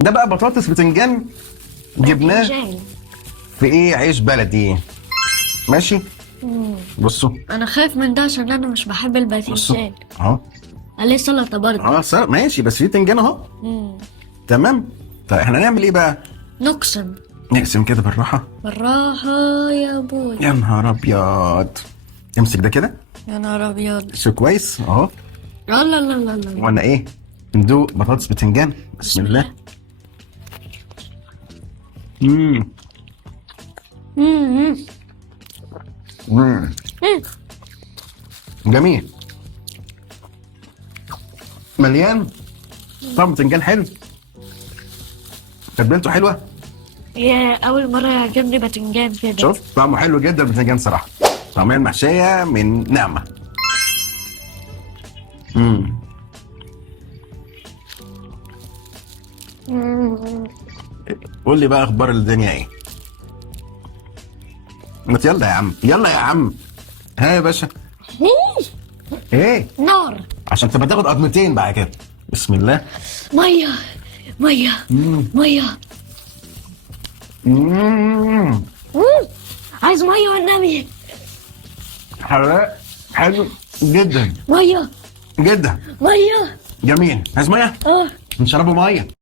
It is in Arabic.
ده بقى بطاطس بتنجان جبناه باذنجان. في ايه؟ عيش بلدي. ماشي. مم. بصوا انا خايف من ده عشان انا مش بحب بصوا الباذنجان. اهو. عليه سلطه برضه. ماشي، بس في بتنجان اهو. مم. تمام. طيب احنا هنعمل ايه بقى؟ نقسم. نقسم كده بالراحه. بالراحه يا بوي. يا نهار ابيض. امسك ده كده. يا نهار ابيض. شو كويس اهو. لا لا لا لا لا. وانا ايه؟ ندوق بطاطس بتنجان. بسم الله. امم مم. امم مم. جميل. مليان. طعم بتنجان حلو. تتبيلته حلوه. يا اول مره يعجبني باذنجان كده. شوف طعمه حلو جدا البتنجان صراحه. طعميه المحشيه من نعمه. امم مم. قول لي بقى اخبار الدنيا ايه؟ ما يلا يا عم، يلا يا عم. ها يا باشا. ايه؟ نار. عشان تبقى تاخد قطمتين بعد كده. بسم الله. ميه. ميه. ميه. امم عايز ميه والنبي. حراق. حلو جدا ميه. جدا. ميه. جميل. عايز ميه؟ اه. نشربه ميه.